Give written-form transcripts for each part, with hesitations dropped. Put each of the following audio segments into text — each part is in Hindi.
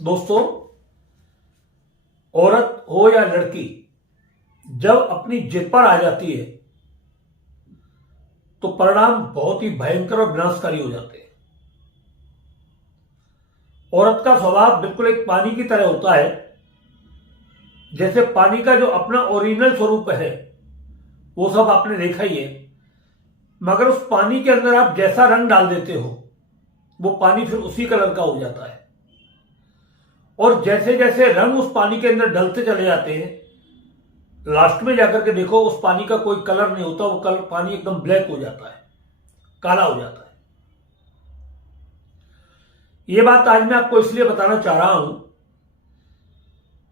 दोस्तों, औरत हो या लड़की, जब अपनी जिद पर आ जाती है तो परिणाम बहुत ही भयंकर और विनाशकारी हो जाते हैं। औरत का स्वभाव बिल्कुल एक पानी की तरह होता है। जैसे पानी का जो अपना ओरिजिनल स्वरूप है वो सब आपने देखा ही है, मगर उस पानी के अंदर आप जैसा रंग डाल देते हो वो पानी फिर उसी कलर का हो जाता है। और जैसे जैसे रंग उस पानी के अंदर डलते चले जाते हैं, लास्ट में जाकर के देखो उस पानी का कोई कलर नहीं होता, वो कलर पानी एकदम ब्लैक हो जाता है, काला हो जाता है। ये बात आज मैं आपको इसलिए बताना चाह रहा हूं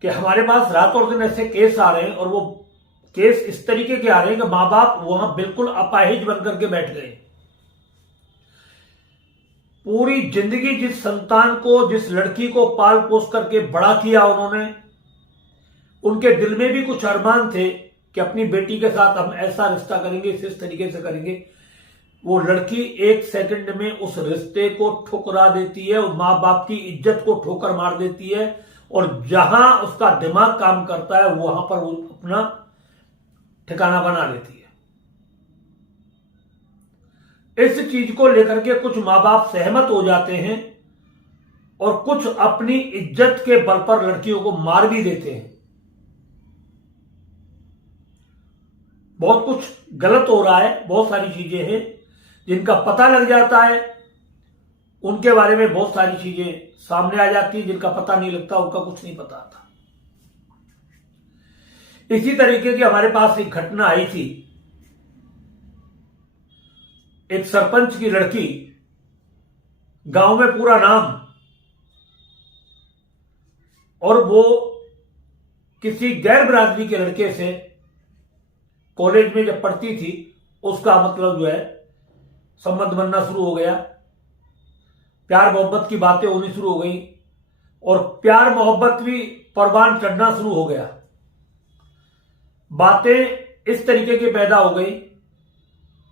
कि हमारे पास रात और दिन ऐसे केस आ रहे हैं, और वो केस इस तरीके के आ रहे हैं कि मां बाप वहां बिल्कुल अपाहिज बनकर के बैठ गए। पूरी जिंदगी जिस संतान को, जिस लड़की को पाल पोस करके बड़ा किया उन्होंने, उनके दिल में भी कुछ अरमान थे कि अपनी बेटी के साथ हम ऐसा रिश्ता करेंगे, इस तरीके से करेंगे। वो लड़की एक सेकंड में उस रिश्ते को ठुकरा देती है और मां बाप की इज्जत को ठोकर मार देती है, और जहां उसका दिमाग काम करता है वहां पर वो अपना ठिकाना बना लेती है। इस चीज को लेकर के कुछ मां बाप सहमत हो जाते हैं और कुछ अपनी इज्जत के बल पर लड़कियों को मार भी देते हैं। बहुत कुछ गलत हो रहा है, बहुत सारी चीजें हैं जिनका पता लग जाता है, उनके बारे में बहुत सारी चीजें सामने आ जाती है, जिनका पता नहीं लगता उनका कुछ नहीं पता आता। इसी तरीके की हमारे पास एक घटना आई थी। एक सरपंच की लड़की, गांव में पूरा नाम, और वो किसी गैर बिरादरी के लड़के से कॉलेज में जब पढ़ती थी, उसका मतलब जो है संबंध बनना शुरू हो गया, प्यार मोहब्बत की बातें होनी शुरू हो गई, और प्यार मोहब्बत भी परवान चढ़ना शुरू हो गया। बातें इस तरीके की पैदा हो गई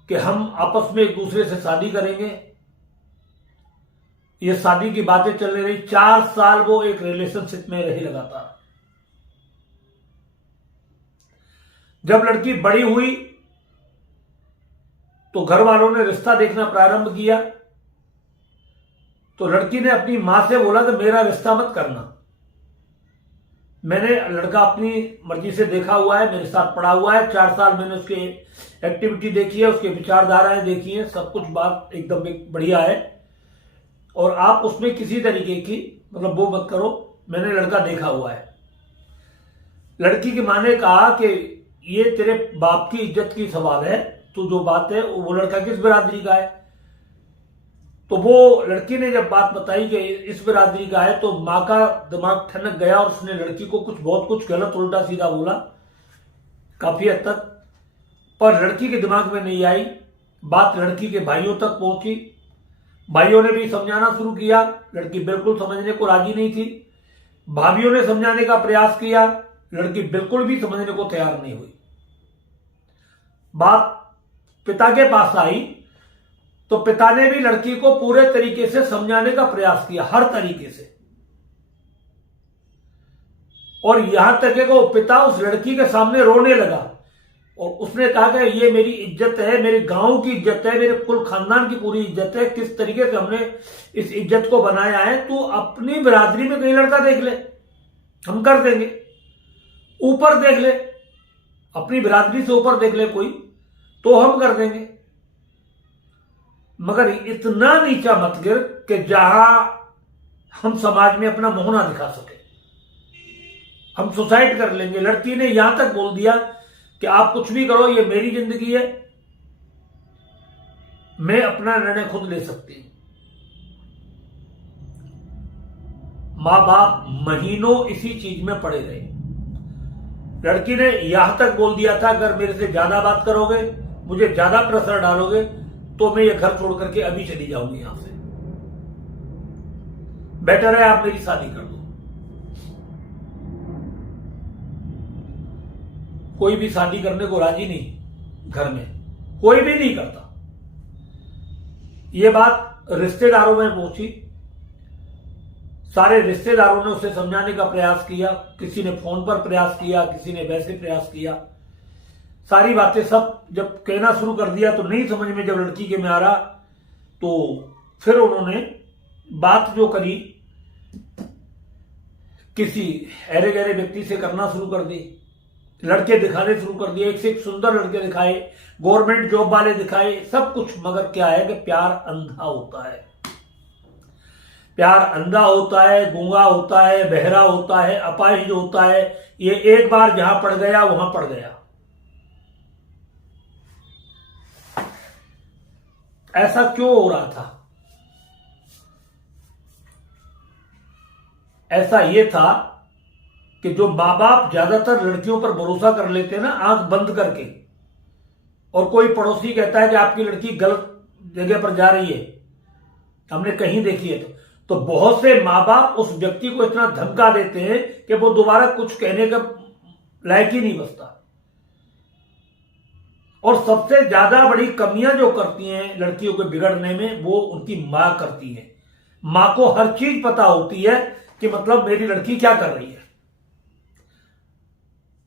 कि हम आपस में एक दूसरे से शादी करेंगे। ये शादी की बातें चल रही, 4 साल वो एक रिलेशनशिप में रही लगातार। जब लड़की बड़ी हुई तो घर वालों ने रिश्ता देखना प्रारंभ किया, तो लड़की ने अपनी मां से बोला कि मेरा रिश्ता मत करना, मैंने लड़का अपनी मर्जी से देखा हुआ है, मेरे साथ पढ़ा हुआ है, 4 साल मैंने उसकी एक्टिविटी देखी है, उसके विचारधाराएं देखी है, सब कुछ बात एकदम बढ़िया है, और आप उसमें किसी तरीके की मतलब वो मत करो, मैंने लड़का देखा हुआ है। लड़की की मां ने कहा कि ये तेरे बाप की इज्जत की सवाल है, तो जो बात है वो लड़का किस बिरादरी का है। तो वो लड़की ने जब बात बताई कि इस बिरादरी का है, तो मां का दिमाग ठनक गया और उसने लड़की को बहुत कुछ गलत उल्टा सीधा बोला, काफी हद तक। पर लड़की के दिमाग में नहीं आई बात, लड़की के भाइयों तक पहुंची। भाइयों ने भी समझाना शुरू किया, लड़की बिल्कुल समझने को राजी नहीं थी। भाभियों ने समझाने का प्रयास किया, लड़की बिल्कुल भी समझने को तैयार नहीं हुई। बात पिता के पास आई तो पिता ने भी लड़की को पूरे तरीके से समझाने का प्रयास किया, हर तरीके से, और यहां तक कि वो पिता उस लड़की के सामने रोने लगा और उसने कहा कि ये मेरी इज्जत है, मेरे गांव की इज्जत है, मेरे कुल खानदान की पूरी इज्जत है, किस तरीके से हमने इस इज्जत को बनाया है, तू अपनी बिरादरी में कहीं लड़का देख ले, हम कर देंगे। ऊपर देख ले, अपनी बिरादरी से ऊपर देख ले कोई, तो हम कर देंगे, मगर इतना नीचा मत गिर कि जहां हम समाज में अपना मुंह ना दिखा सके, हम सुसाइड कर लेंगे। लड़की ने यहां तक बोल दिया कि आप कुछ भी करो, ये मेरी जिंदगी है, मैं अपना निर्णय खुद ले सकती हूं। मां बाप महीनों इसी चीज में पड़े रहे। लड़की ने यहां तक बोल दिया था, अगर मेरे से ज्यादा बात करोगे, मुझे ज्यादा प्रेशर डालोगे, तो मैं ये घर छोड़ करके अभी चली जाऊंगी यहां से, बेटर है आप मेरी शादी कर दो। कोई भी शादी करने को राजी नहीं, घर में कोई भी नहीं करता। ये बात रिश्तेदारों में पहुंची, सारे रिश्तेदारों ने उसे समझाने का प्रयास किया, किसी ने फोन पर प्रयास किया, किसी ने वैसे प्रयास किया। सारी बातें सब जब कहना शुरू कर दिया तो नहीं समझ में जब लड़की के में आ रहा, तो फिर उन्होंने बात जो करी किसी ऐरे गहरे व्यक्ति से करना शुरू कर दी। लड़के दिखाने शुरू कर दिए, एक से एक सुंदर लड़के दिखाए, गवर्नमेंट जॉब वाले दिखाए, सब कुछ। मगर क्या है कि प्यार अंधा होता है। प्यार अंधा होता है, गूंगा होता है, बहरा होता है, अपाहिज होता है। ये एक बार जहां पड़ गया वहां पड़ गया। ऐसा क्यों हो रहा था? ऐसा ये था कि जो मां बाप ज्यादातर लड़कियों पर भरोसा कर लेते हैं ना, आंख बंद करके, और कोई पड़ोसी कहता है कि आपकी लड़की गलत जगह पर जा रही है, हमने कहीं देखी है, तो बहुत से मां बाप उस व्यक्ति को इतना धमका देते हैं कि वो दोबारा कुछ कहने का लायक ही नहीं बचता। और सबसे ज्यादा बड़ी कमियां जो करती हैं लड़कियों के बिगड़ने में, वो उनकी मां करती है। मां को हर चीज पता होती है कि मतलब मेरी लड़की क्या कर रही है,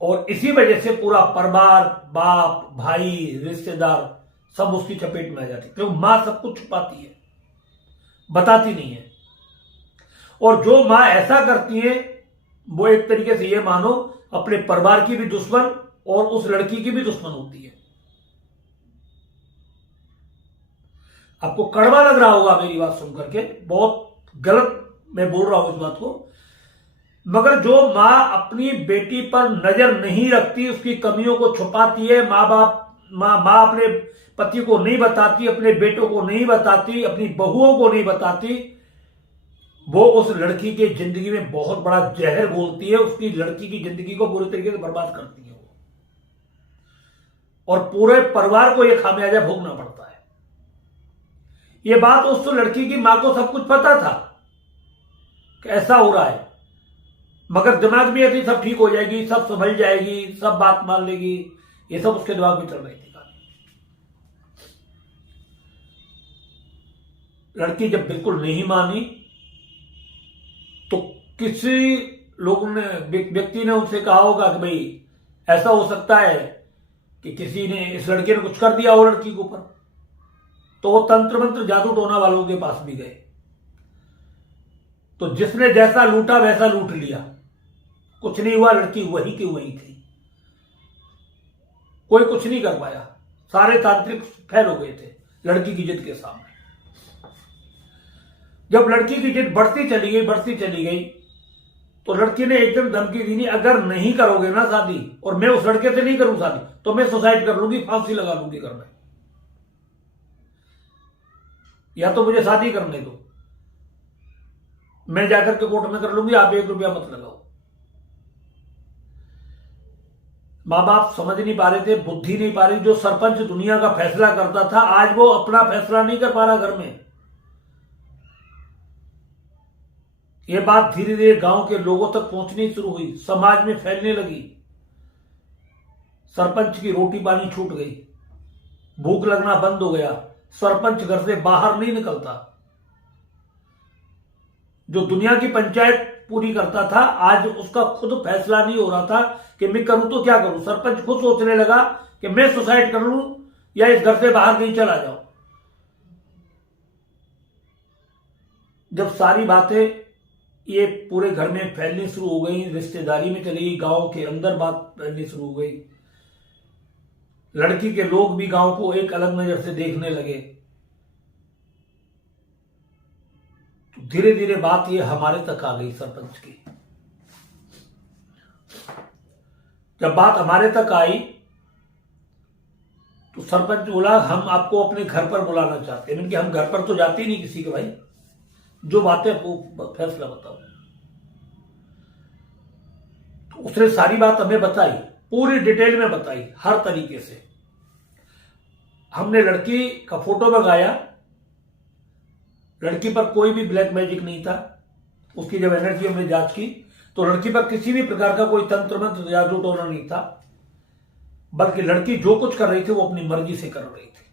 और इसी वजह से पूरा परिवार, बाप, भाई, रिश्तेदार सब उसकी चपेट में आ जाते, क्योंकि मां सब कुछ छुपाती है, बताती नहीं है। और जो मां ऐसा करती है वो एक तरीके से ये मानो अपने परिवार की भी दुश्मन और उस लड़की की भी दुश्मन होती है। आपको कड़वा लग रहा होगा मेरी बात सुनकर के, बहुत गलत मैं बोल रहा हूं इस बात को, मगर जो मां अपनी बेटी पर नजर नहीं रखती, उसकी कमियों को छुपाती है, मां अपने पति को नहीं बताती, अपने बेटों को नहीं बताती, अपनी बहुओं को नहीं बताती, वो उस लड़की के जिंदगी में बहुत बड़ा जहर घोलती है, उसकी लड़की की जिंदगी को बुरी तरीके से बर्बाद करती है वो, और पूरे परिवार को यह खामियाजा भोगना पड़ता है। यह बात उस लड़की की मां को सब कुछ पता था कि ऐसा हो रहा है, मगर दिमाग में यदि सब ठीक हो जाएगी, सब संभल जाएगी, सब बात मान लेगी, ये सब उसके दिमाग में चल रही थी। लड़की जब बिल्कुल नहीं मानी तो किसी लोगों ने, व्यक्ति ने उनसे कहा होगा कि भाई ऐसा हो सकता है कि किसी ने, इस लड़के ने कुछ कर दिया हो लड़की के ऊपर, तो वो तंत्र मंत्र जादू टोना वालों के पास भी गए, तो जिसने जैसा लूटा वैसा लूट लिया, कुछ नहीं हुआ, लड़की वही की वही थी, कोई कुछ नहीं कर पाया, सारे तांत्रिक फेल हो गए थे लड़की की जिद के सामने। जब लड़की की जिद बढ़ती चली गई तो लड़की ने एक दिन धमकी दी, नहीं अगर नहीं करोगे ना शादी, और मैं उस लड़के से नहीं करूं शादी, तो मैं सुसाइड कर लूंगी, फांसी लगा लूंगी घर में, या तो मुझे शादी करने दो, मैं जाकर के कोर्ट में कर लूंगी, आप 1 रुपया मत लगाओ। मां बाप समझ नहीं पा रहे थे, बुद्धि नहीं पा रही। जो सरपंच दुनिया का फैसला करता था, आज वो अपना फैसला नहीं कर पा रहा घर में। ये बात धीरे धीरे गांव के लोगों तक पहुंचनी शुरू हुई, समाज में फैलने लगी। सरपंच की रोटी पानी छूट गई, भूख लगना बंद हो गया, सरपंच घर से बाहर नहीं निकलता। जो दुनिया की पंचायत पूरी करता था, आज उसका खुद फैसला नहीं हो रहा था कि मैं करूं तो क्या करूं। सरपंच खुद सोचने लगा कि मैं सुसाइड कर लूं या इस घर से बाहर नहीं चला जाऊं। जब सारी बातें ये पूरे घर में फैलनी शुरू हो गई, रिश्तेदारी में चली गई, गांव के अंदर बात फैलनी शुरू हो गई, लड़की के लोग भी गांव को एक अलग नजर से देखने लगे, तो धीरे धीरे बात ये हमारे तक आ गई सरपंच की। जब बात हमारे तक आई तो सरपंच बोला हम आपको अपने घर पर बुलाना चाहते हैं। कि हम घर पर तो जाते ही नहीं किसी के भाई, जो बातें वो फैसला बताओ। तो उसने सारी बात हमें बताई, पूरी डिटेल में बताई, हर तरीके से। हमने लड़की का फोटो मंगाया, लड़की पर कोई भी ब्लैक मैजिक नहीं था। उसकी जब एनर्जी हमने जांच की तो लड़की पर किसी भी प्रकार का कोई तंत्र मंत्र जादू टोना नहीं था, बल्कि लड़की जो कुछ कर रही थी वो अपनी मर्जी से कर रही थी।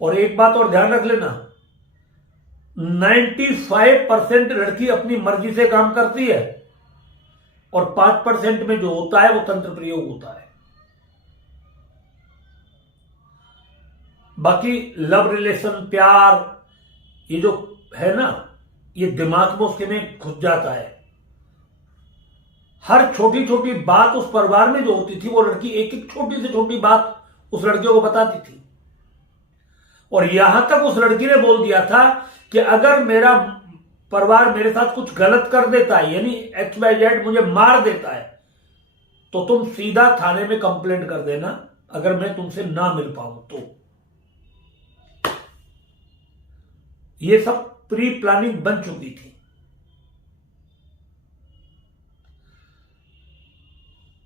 और एक बात और ध्यान रख लेना, 95% लड़की अपनी मर्जी से काम करती है और 5% में जो होता है वो तंत्र प्रयोग होता है। बाकी लव रिलेशन, प्यार, ये जो है ना, ये दिमाग में उसके में घुस जाता है। हर छोटी छोटी बात उस परिवार में जो होती थी वो लड़की एक एक छोटी से छोटी बात उस लड़कियों को बताती थी। और यहां तक उस लड़की ने बोल दिया था कि अगर मेरा परिवार मेरे साथ कुछ गलत कर देता है, यानी XYZ मुझे मार देता है, तो तुम सीधा थाने में कंप्लेंट कर देना अगर मैं तुमसे ना मिल पाऊं तो। ये सब प्री प्लानिंग बन चुकी थी।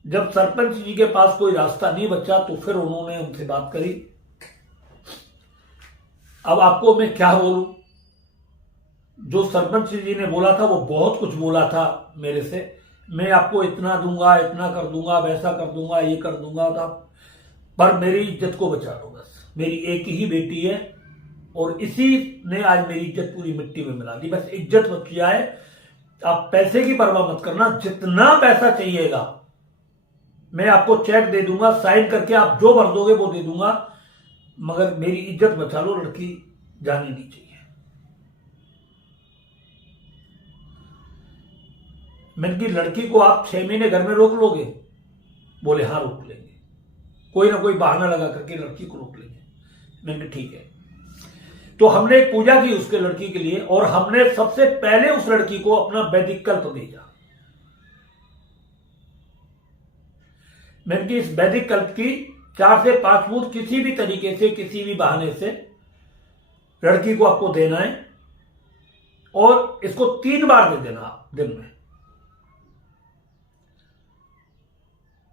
जब सरपंच जी के पास कोई रास्ता नहीं बचा तो फिर उन्होंने उनसे बात करी। अब आपको मैं क्या बोलूं, जो सरपंच जी ने बोला था वो बहुत कुछ बोला था मेरे से। मैं आपको इतना दूंगा, इतना कर दूंगा, वैसा कर दूंगा, ये कर दूंगा, तो पर मेरी इज्जत को बचा लो बस। मेरी एक ही बेटी है और इसी ने आज मेरी इज्जत पूरी मिट्टी में मिला दी। बस इज्जत बच जाए, आप पैसे की परवाह मत करना, जितना पैसा चाहिएगा मैं आपको चेक दे दूंगा, साइन करके आप जो भर दोगे वो दे दूंगा, मगर मेरी इज्जत बचा लो, लड़की जानी नहीं चाहिए। मैंने कहा लड़की को आप 6 महीने घर में रोक लोगे? बोले हाँ रोक लेंगे, कोई ना कोई बहाना लगा करके लड़की को रोक लेंगे। मैंने कहा ठीक है। तो हमने एक पूजा की उसके लड़की के लिए और हमने सबसे पहले उस लड़की को अपना वैदिक कल्प भेजा। मैंने कि इस वैदिक कल्प की 4 से 5 फूट किसी भी तरीके से, किसी भी बहाने से लड़की को आपको देना है और इसको 3 बार दे देना दिन में।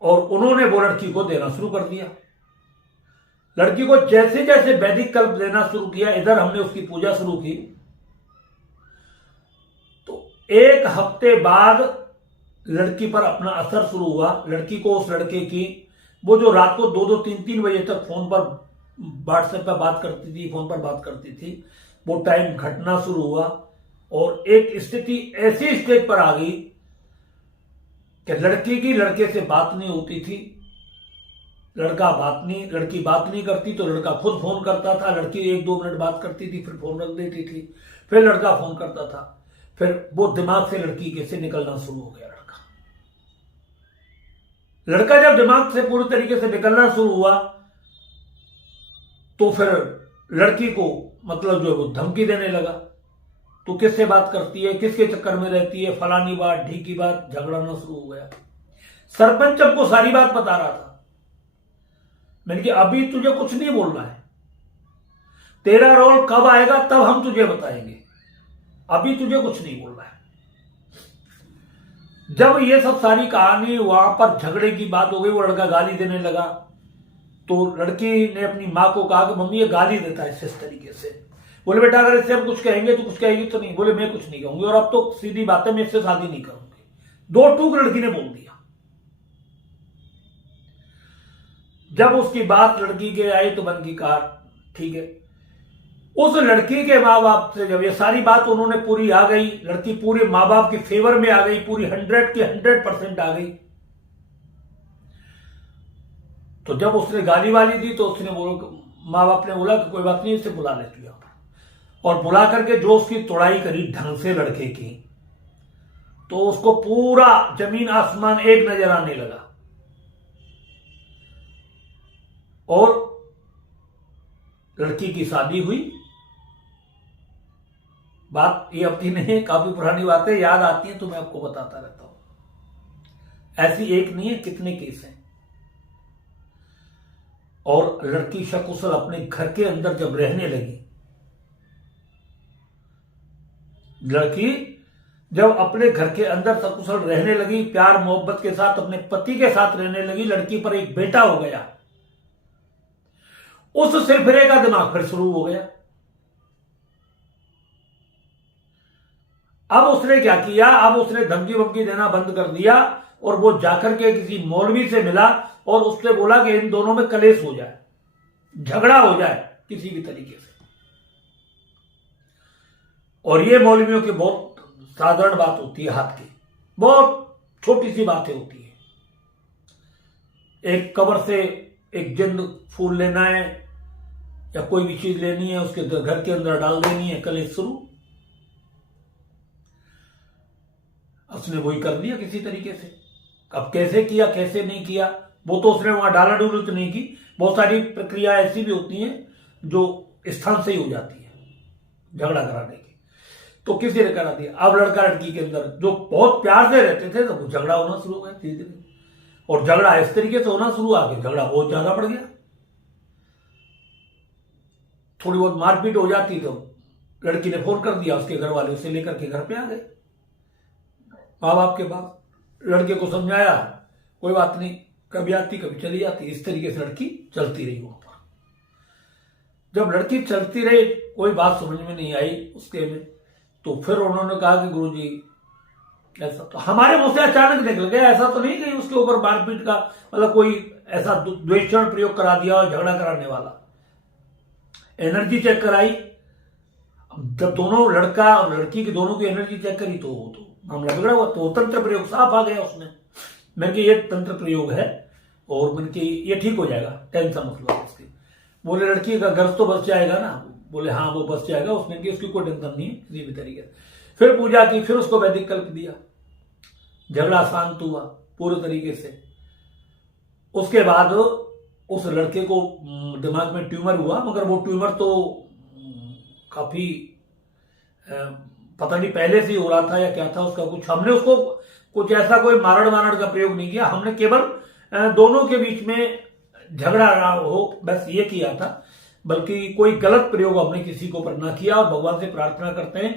और उन्होंने वो लड़की को देना शुरू कर दिया। लड़की को जैसे जैसे वैदिक कल्प देना शुरू किया, इधर हमने उसकी पूजा शुरू की, तो 1 हफ्ते बाद लड़की पर अपना असर शुरू हुआ। लड़की को उस लड़के की, वो जो रात को 2-2, 3-3 बजे तक फोन पर, व्हाट्सएप पर बात करती थी, फोन पर बात करती थी, वो टाइम घटना शुरू हुआ और एक स्थिति ऐसी स्टेज पर आ गई कि लड़की की लड़के से बात नहीं होती थी, लड़की बात नहीं करती तो लड़का खुद फोन करता था। लड़की 1-2 मिनट बात करती थी, फिर फोन रख देती थी, फिर लड़का फोन करता था, फिर वो दिमाग से लड़की कैसे निकलना शुरू हो गया। लड़का जब दिमाग से पूरी तरीके से निकलना शुरू हुआ तो फिर लड़की को मतलब जो वो धमकी देने लगा, तू किससे बात करती है, किसके चक्कर में रहती है, फलानी बात, ढीकी बात, झगड़ाना शुरू हो गया। सरपंच हमको सारी बात बता रहा था। मैंने कहा अभी तुझे कुछ नहीं बोलना है, तेरा रोल कब आएगा तब हम तुझे बताएंगे, अभी तुझे कुछ नहीं बोलना है। जब ये सब सारी कहानी, वहां पर झगड़े की बात हो गई, वो लड़का गाली देने लगा, तो लड़की ने अपनी मां को कहा कि मम्मी ये गाली देता है इस तरीके से। बोले बेटा अगर इससे हम कुछ कहेंगे तो कुछ कहेगी तो नहीं? बोले मैं कुछ नहीं कहूंगी और अब तो सीधी बात है, मैं इससे शादी नहीं करूंगी। 2 टूक लड़की ने बोल दिया। जब उसकी बात लड़की के आई तो मन की कहा ठीक है। उस लड़की के माँ बाप से जब ये सारी बात उन्होंने पूरी आ गई, लड़की पूरे माँ बाप के फेवर में आ गई, पूरी 100 की 100% आ गई। तो जब उसने गाली वाली दी तो उसने माँ बाप ने बोला कि कोई बात नहीं, इसे बुला लेती यहां पर। और बुला करके जो उसकी तोड़ाई करी ढंग से लड़के की, तो उसको पूरा जमीन आसमान एक नजर आने लगा। और लड़की की शादी हुई। बात ये अब की नहीं है, काफी पुरानी बातें याद आती हैं तो मैं आपको बताता रहता हूं। ऐसी एक नहीं है, कितने केस हैं। और लड़की सकुशल अपने घर के अंदर जब रहने लगी, लड़की जब अपने घर के अंदर सकुशल रहने लगी, प्यार मोहब्बत के साथ अपने पति के साथ रहने लगी, लड़की पर एक बेटा हो गया, उस सिरफिरे का दिमाग फिर शुरू हो गया। अब उसने क्या किया, अब उसने धमकी वमकी देना बंद कर दिया और वो जाकर के किसी मौलवी से मिला और उसने बोला कि इन दोनों में कलेश हो जाए, झगड़ा हो जाए किसी भी तरीके से। और ये मौलवियों की बहुत साधारण बात होती है, हाथ की बहुत छोटी सी बातें होती है। एक कबर से एक जिंद फूल लेना है या कोई भी चीज लेनी है, उसके घर के अंदर डाल देनी है, कलेश शुरू। उसने वही कर दिया किसी तरीके से। अब कैसे किया कैसे नहीं किया, वो तो उसने वहां डाला डूल तो नहीं की। बहुत सारी प्रक्रिया ऐसी भी होती हैं जो स्थान से ही हो जाती है झगड़ा कराने की। तो किसी ने करा दिया। अब लड़का लड़की के अंदर जो बहुत प्यार से रहते थे तो वो झगड़ा होना शुरू हो गया धीरे धीरे, और झगड़ा इस तरीके से होना शुरू, आगे झगड़ा बहुत ज्यादा बढ़ गया। थोड़ी बहुत मारपीट हो जाती तो लड़की ने फोन कर दिया, उसके घर वाले उसे लेकर के घर पे आ गए, माँ बाप के पास। लड़के को समझाया, कोई बात नहीं, कभी आती कभी चली जाती। इस तरीके से लड़की चलती रही वहां पर। जब लड़की चलती रही, कोई बात समझ में नहीं आई उसके में, तो फिर उन्होंने कहा कि गुरुजी ऐसा, तो हमारे मुंह से अचानक निकल गया, ऐसा तो नहीं कहीं उसके ऊपर मारपीट का मतलब कोई ऐसा द्वेषण प्रयोग करा दिया और झगड़ा कराने वाला। एनर्जी चेक कराई, जब दोनों लड़का और लड़की की दोनों की एनर्जी चेक करी तो मामला बिगड़ा हुआ। तो तंत्र प्रयोग साफ आ गया उसमें। मैंने कि ये तंत्र प्रयोग है और मैंने कि ये ठीक हो जाएगा, टेंशन मत लो इसकी। बोले लड़की का घर तो बच जाएगा ना, बोले हाँ वो बच जाएगा। उसने कि उसकी कोई टेंशन नहीं है किसी भी तरीके से। फिर पूजा की, फिर उसको वैदिक कल्प दिया, झगड़ा शांत हुआ पूरे तरीके से। उसके बाद उस लड़के को दिमाग में ट्यूमर हुआ, मगर वो ट्यूमर तो काफी पता नहीं पहले से ही हो रहा था या क्या था उसका कुछ। हमने उसको कुछ ऐसा कोई मारण का प्रयोग नहीं किया, हमने केवल दोनों के बीच में झगड़ा ना हो बस ये किया था, बल्कि कोई गलत प्रयोग हमने किसी के ऊपर ना किया। और भगवान से प्रार्थना करते हैं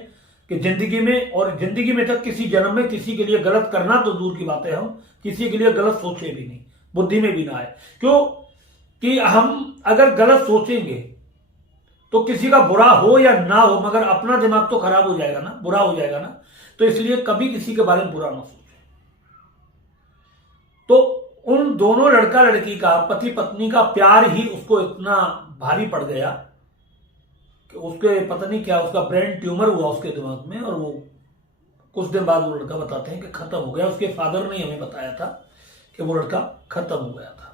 कि जिंदगी में और जिंदगी में तक किसी जन्म में किसी के लिए गलत करना तो दूर की बात है, हम किसी के लिए गलत सोचे भी नहीं, बुद्धि में भी ना आए। क्यों कि हम अगर गलत सोचेंगे तो किसी का बुरा हो या ना हो, मगर अपना दिमाग तो खराब हो जाएगा ना, बुरा हो जाएगा ना। तो इसलिए कभी किसी के बारे में बुरा ना सोचे। तो उन दोनों लड़का लड़की का, पति पत्नी का प्यार ही उसको इतना भारी पड़ गया कि उसके पता नहीं क्या उसका ब्रेन ट्यूमर हुआ उसके दिमाग में, और वो कुछ दिन बाद वो लड़का बताते हैं कि खत्म हो गया। उसके फादर ने हमें बताया था कि वो लड़का खत्म हो गया था।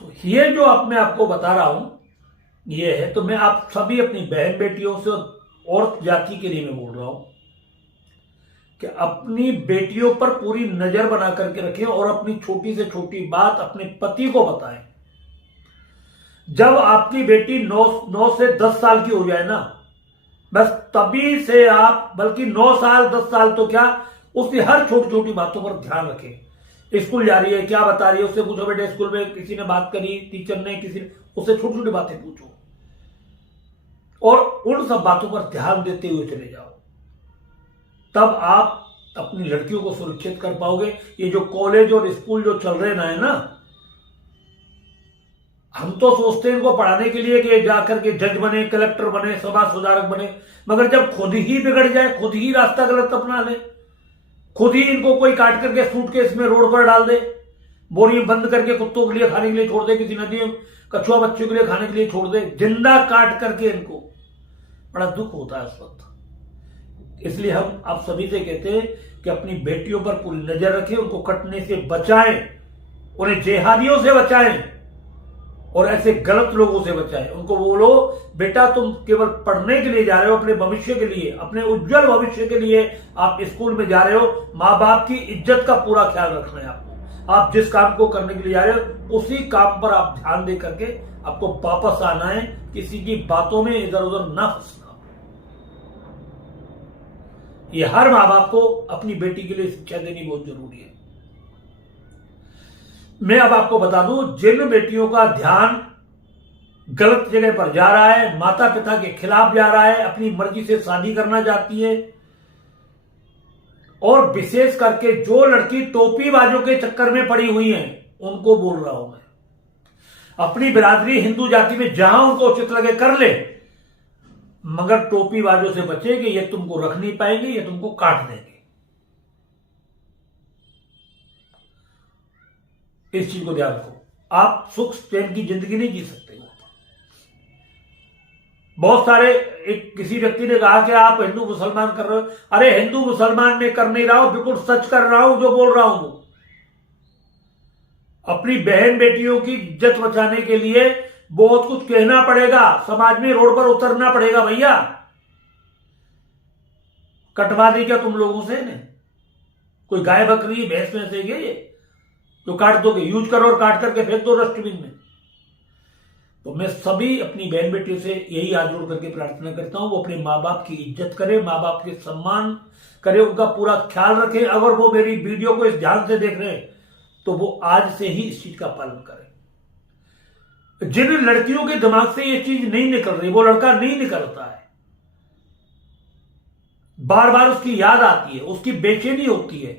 तो ये जो अब मैं आपको बता रहा हूं ये है, तो मैं आप सभी अपनी बहन बेटियों से और जाति के लिए मैं बोल रहा हूं कि अपनी बेटियों पर पूरी नजर बना करके रखें और अपनी छोटी से छोटी बात अपने पति को बताएं। जब आपकी बेटी 9 से 10 साल की हो जाए ना, बस तभी से आप, बल्कि 9 साल 10 साल तो क्या, उसकी हर छोटी छोटी बातों पर ध्यान रखें। स्कूल जा रही है, क्या बता रही है, उससे पूछो बेटे स्कूल में किसी ने बात करी, टीचर ने, किसी ने, उससे छोटी छोटी बातें पूछो और उन सब बातों पर ध्यान देते हुए चले जाओ। तब आप अपनी लड़कियों को सुरक्षित कर पाओगे। ये जो कॉलेज और स्कूल जो चल रहे ना, हम तो सोचते हैं इनको पढ़ाने के लिए कि जाकर के जज बने, कलेक्टर बने, समाज सुधारक बने, मगर जब खुद ही बिगड़ जाए, खुद ही रास्ता गलत अपना ले, खुद ही इनको कोई काट करके सूटकेस में रोड पर डाल दे, बोरी बंद करके कुत्तों के लिए खाने के लिए छोड़ दे, किसी नदी में कछुआ बच्चों के लिए खाने के लिए छोड़ दे, जिंदा काट करके, इनको बड़ा दुख होता है उस वक्त। इसलिए हम आप सभी से कहते हैं कि अपनी बेटियों पर पूरी नजर रखें, उनको कटने से बचाएं, उन्हें जेहादियों से बचाएं और ऐसे गलत लोगों से बचाएं। उनको बोलो बेटा तुम केवल पढ़ने के लिए जा रहे हो, अपने भविष्य के लिए, अपने उज्जवल भविष्य के लिए आप स्कूल में जा रहे हो। माँ बाप की इज्जत का पूरा ख्याल रखना है आपको। आप जिस काम को करने के लिए जा रहे हो उसी काम पर आप ध्यान दे करके आपको वापस आना है, किसी की बातों में इधर उधर ना फंसना। ये हर माँ बाप को अपनी बेटी के लिए शिक्षा देनी बहुत जरूरी है। मैं अब आपको बता दूं, जिन बेटियों का ध्यान गलत जगह पर जा रहा है, माता पिता के खिलाफ जा रहा है, अपनी मर्जी से शादी करना चाहती है, और विशेष करके जो लड़की टोपीबाजों के चक्कर में पड़ी हुई हैं, उनको बोल रहा हूं मैं, अपनी बिरादरी हिंदू जाति में जहां उनको उचित लगे कर ले, मगर टोपीबाजों से बचे कि ये तुमको रख नहीं पाएंगे, ये तुमको काट देंगे। इस चीज को ध्यान रखो। आप सुख चैन की जिंदगी नहीं जी सकते। बहुत सारे एक किसी व्यक्ति ने कहा कि आप हिंदू मुसलमान कर रहे हो। अरे हिंदू मुसलमान में कर नहीं रहा हूं, बिल्कुल सच कर रहा हूं जो बोल रहा हूं। अपनी बहन बेटियों की इज्जत बचाने के लिए बहुत कुछ कहना पड़ेगा, समाज में रोड पर उतरना पड़ेगा। भैया कटवा दी क्या तुम लोगों से ने? कोई गाय बकरी भैंस में से ये तो काट दोगे? यूज करो और काट करके फेंक दो डस्टबिन में। तो मैं सभी अपनी बहन बेटियों से यही हाथ जोड़ करके प्रार्थना करता हूं, वो अपने माँ बाप की इज्जत करें, माँ बाप के सम्मान करें, उनका पूरा ख्याल रखें। अगर वो मेरी वीडियो को इस ध्यान से देख रहे हैं तो वो आज से ही इस चीज का पालन करें। जिन लड़कियों के दिमाग से ये चीज नहीं निकल रही, वो लड़का नहीं निकलता है, बार बार उसकी याद आती है, उसकी बेचैनी होती है,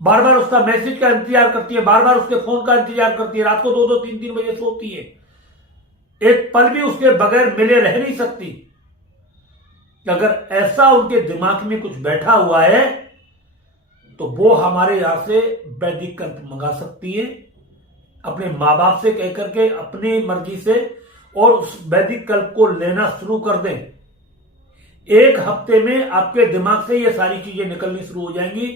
बार बार उसका मैसेज का इंतजार करती है, बार बार उसके फोन का इंतजार करती है, रात को 2-2 3-3 बजे सोती है, एक पल भी उसके बगैर मिले रह नहीं सकती। अगर ऐसा उनके दिमाग में कुछ बैठा हुआ है तो वो हमारे यहां से वैदिक कल्प मंगा सकती है, अपने मां बाप से कहकर के अपनी मर्जी से, और उस वैदिक कल्प को लेना शुरू कर दें। 1 हफ्ते में आपके दिमाग से ये सारी चीजें निकलनी शुरू हो जाएंगी।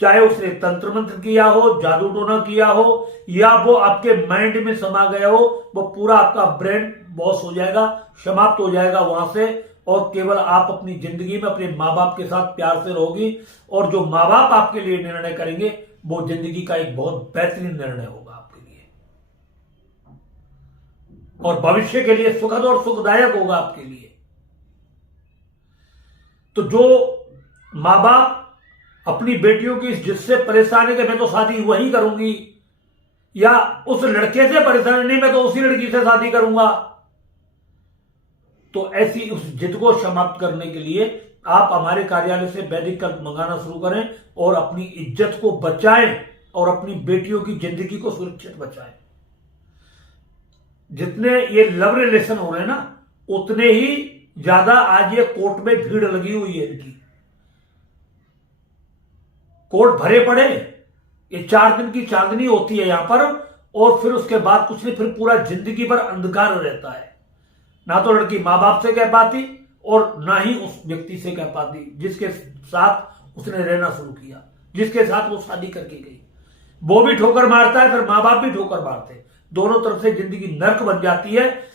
चाहे उसने तंत्र मंत्र किया हो, जादू टोना किया हो, या वो आपके माइंड में समा गया हो, वो पूरा आपका ब्रेन बॉस हो जाएगा, समाप्त हो जाएगा वहां से, और केवल आप अपनी जिंदगी में अपने माँ बाप के साथ प्यार से रहोगी। और जो माँ बाप आपके लिए निर्णय करेंगे वो जिंदगी का एक बहुत बेहतरीन निर्णय होगा आपके लिए, और भविष्य के लिए सुखद और सुखदायक होगा आपके लिए। तो जो माँ बाप अपनी बेटियों की इस जिससे परेशान है कि मैं तो शादी वही करूंगी, या उस लड़के से परेशान नहीं मैं तो उसी लड़की से शादी करूंगा, तो ऐसी उस जिद को समाप्त करने के लिए आप हमारे कार्यालय से वैदिक कल्प मंगाना शुरू करें और अपनी इज्जत को बचाएं और अपनी बेटियों की जिंदगी को सुरक्षित बचाएं। जितने ये लव रिलेशन हो रहे हैं ना, उतने ही ज्यादा आज ये कोर्ट में भीड़ लगी हुई है इनकी। कोर्ट भरे पड़े, ये 4 दिन की चांदनी होती है यहां पर, और फिर उसके बाद कुछ नहीं, फिर पूरा जिंदगी भर अंधकार रहता है। ना तो लड़की मां बाप से कह पाती और ना ही उस व्यक्ति से कह पाती जिसके साथ उसने रहना शुरू किया, जिसके साथ वो शादी करके गई। वो भी ठोकर मारता है, फिर मां बाप भी ठोकर मारते हैं, दोनों तरफ से जिंदगी नर्क बन जाती है।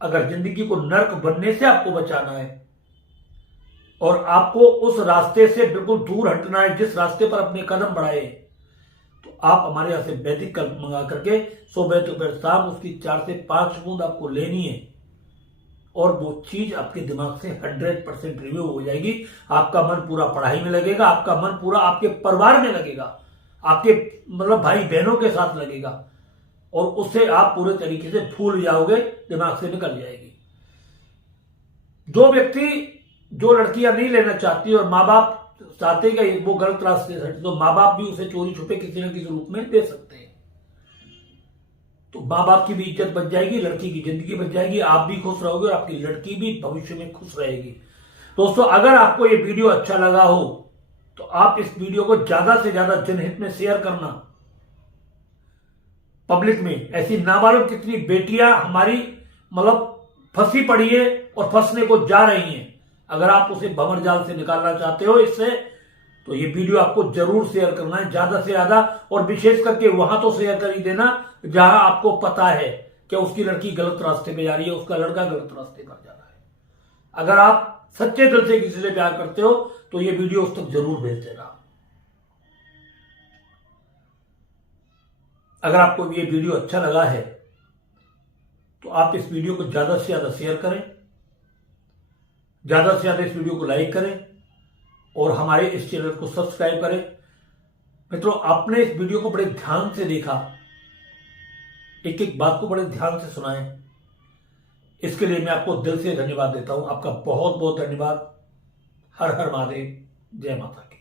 अगर जिंदगी को नर्क बनने से आपको बचाना है और आपको उस रास्ते से बिल्कुल दूर हटना है जिस रास्ते पर अपने कदम बढ़ाए, तो आप हमारे यहां से वैदिक कल्प मंगा करके सुबह दोपहर शाम उसकी 4 से 5 बूंद आपको लेनी है, और वो चीज आपके दिमाग से 100% रिव्यू हो जाएगी। आपका मन पूरा पढ़ाई में लगेगा, आपका मन पूरा आपके परिवार में लगेगा, आपके मतलब भाई बहनों के साथ लगेगा, और उससे आप पूरे तरीके से भूल जाओगे, दिमाग से निकल जाएगी। जो व्यक्ति जो लड़कियां नहीं लेना चाहती और माँ बाप चाहते कि वो गलत रास्ते से, तो माँ बाप भी उसे चोरी छुपे किसी न किसी रूप में दे सकते हैं। तो माँ बाप की भी इज्जत बच जाएगी, लड़की की जिंदगी बच जाएगी, आप भी खुश रहोगे और आपकी लड़की भी भविष्य में खुश रहेगी। दोस्तों, अगर आपको ये वीडियो अच्छा लगा हो तो आप इस वीडियो को ज्यादा से ज्यादा जनहित में शेयर करना। पब्लिक में ऐसी नामालूम कितनी बेटियां हमारी मतलब फंसी पड़ी है और फंसने को जा रही हैं। अगर आप उसे भंवर जाल से निकालना चाहते हो इससे, तो ये वीडियो आपको जरूर शेयर करना है ज्यादा से ज्यादा, और विशेष करके वहां तो शेयर कर ही देना जहां आपको पता है कि उसकी लड़की गलत रास्ते पे जा रही है, उसका लड़का गलत रास्ते पर जा रहा है। अगर आप सच्चे दिल से किसी से प्यार करते हो तो ये वीडियो उस तक जरूर भेज देना। अगर आपको ये वीडियो अच्छा लगा है तो आप इस वीडियो को ज्यादा से ज्यादा शेयर करें, ज्यादा से ज्यादा इस वीडियो को लाइक करें और हमारे इस चैनल को सब्सक्राइब करें। मित्रों, आपने इस वीडियो को बड़े ध्यान से देखा, एक एक बात को बड़े ध्यान से सुनाएं, इसके लिए मैं आपको दिल से धन्यवाद देता हूं। आपका बहुत बहुत धन्यवाद। हर हर महादेव, जय माता की।